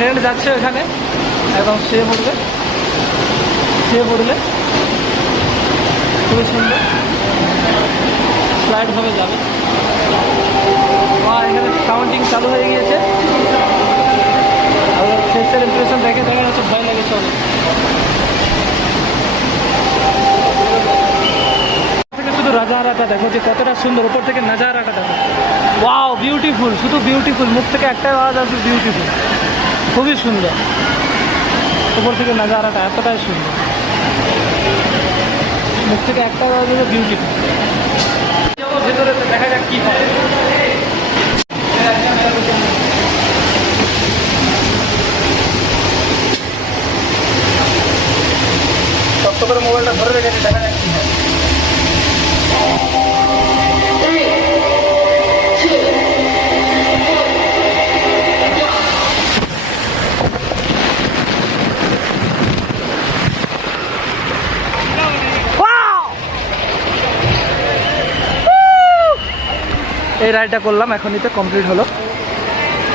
Train যাচ্ছে ওখানে, একদম শুয়ে পড়বে, শুয়ে পড়লে খুবই সুন্দর স্লাইডভাবে যাবে। এখানে কাউন্টিং চালু হয়ে গিয়েছে। আর ফেসের ইমপ্রেশন দেখে দেখা যাচ্ছে ভয় লেগেছে অনেক। শুধু নাজারাটা দেখো যে কতটা সুন্দর, উপর থেকে নাজারাটা দেখো। ওয়াও, বিউটিফুল, শুধু বিউটিফুল, মুখ থেকে একটাই আওয়াজ আসবে বিউটিফুল। খুবই সুন্দর, উপর থেকে নাজারাটা এতটাই সুন্দর, মুখ থেকে একটাই আওয়াজ আসবে বিউটিফুল। ভেতরে দেখা যাক কি হয়। শক্ত করে মোবাইলটা ধরে রেখেছে, দেখা যাক কি হয়। এই রাইডটা করলাম, এখন এতে কমপ্লিট হলো,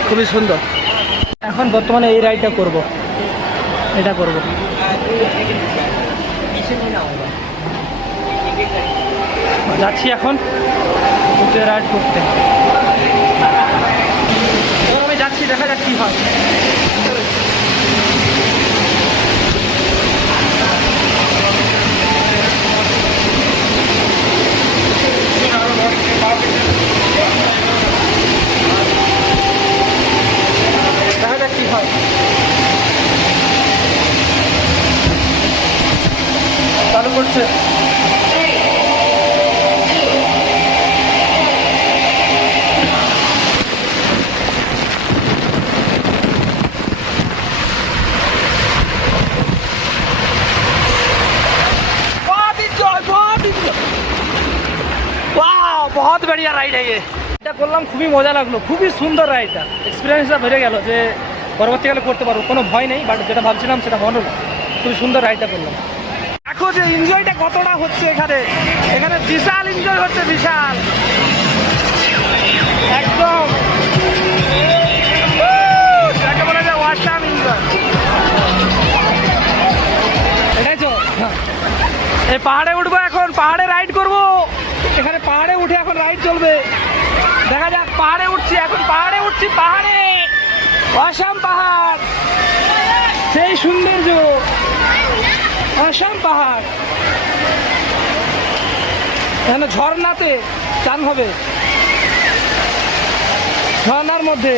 খুবই সুন্দর। এখন বর্তমানে এই রাইডটা করব, এটা করব। যাচ্ছি এখন রাইড করতে, আমি যাচ্ছি, দেখা যাক কি হয়। দেখা যাক কি হয়। চালু করছে। बहुत बढ़िया राइड है ये। এটা করলাম, খুবই মজা লাগলো, খুবই সুন্দর রাইডটা। এক্সপিরিয়েন্সটা বেড়ে গেল যে পরবর্তীকালে করতে পারবো, কোনো ভয় নেই। বাট যেটা ভাবছিলাম সেটা হলো না, খুবই সুন্দর রাইডটা করলাম। দেখো যে এনজয়টা কতটা হচ্ছে এখানে, এখানে বিশাল এনজয় হচ্ছে, বিশাল একদম, যাকে বলা যায় ওয়াটাম এনজয়। এটাই তো, এই পাহাড়ে উঠবো এখন, পাহাড়ে রাইড করবো। এখানে পাহাড়ে উঠে এখন রাইড চলবে, দেখা যাক। পাহাড়ে উঠছি এখন, পাহাড়ে উঠছি, পাহাড়ে আসাম পাহাড়, সেই সৌন্দর্য, আসাম পাহাড়। এখানে ঝর্ণাতে চান হবে, ঝর্ণার মধ্যে।